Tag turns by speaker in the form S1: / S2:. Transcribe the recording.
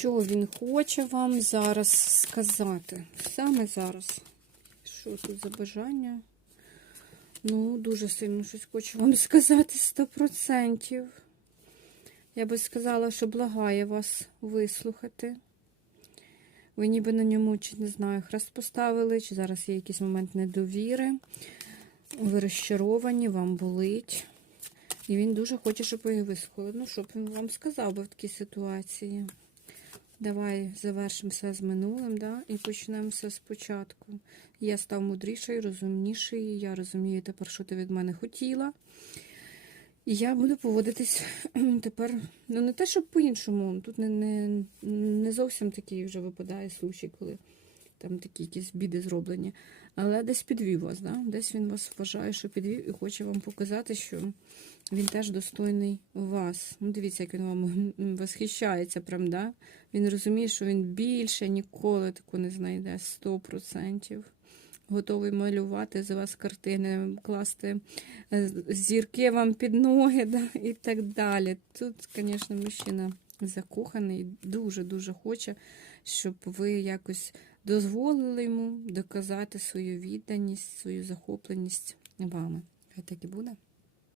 S1: Що він хоче вам зараз сказати? Саме зараз. Що тут за бажання? Ну, дуже сильно щось хочу вам сказати 100%. Я би сказала, що благає вас вислухати. Ви ніби на ньому, чи не знаю, хрест поставили, чи зараз є якийсь момент недовіри. Ви розчаровані, вам болить. І він дуже хоче, щоб ви вислухали. Ну, щоб він вам сказав би в такій ситуації. Давай завершимо все з минулим, да? і все спочатку. Я став мудріший, розумніший. Я розумію тепер, що ти від мене хотіла. І я буду поводитись тепер, ну не те, щоб по-іншому. Тут не, не, не зовсім такий вже випадає случай, коли там такі якісь біди зроблені. Але десь підвів вас, да? десь він вас вважає, що підвів, і хоче вам показати, що він теж достойний вас. Ну, дивіться, як він вам восхищається, прям, да? Він розуміє, що він більше ніколи таку не знайде 100%. Готовий малювати за вас картини, класти е, зірки вам під ноги да? і так далі. Тут, звісно, мужчина закоханий, дуже-дуже хоче, щоб ви якось дозволили йому доказати свою відданість, свою захопленість вами. Хай так і буде.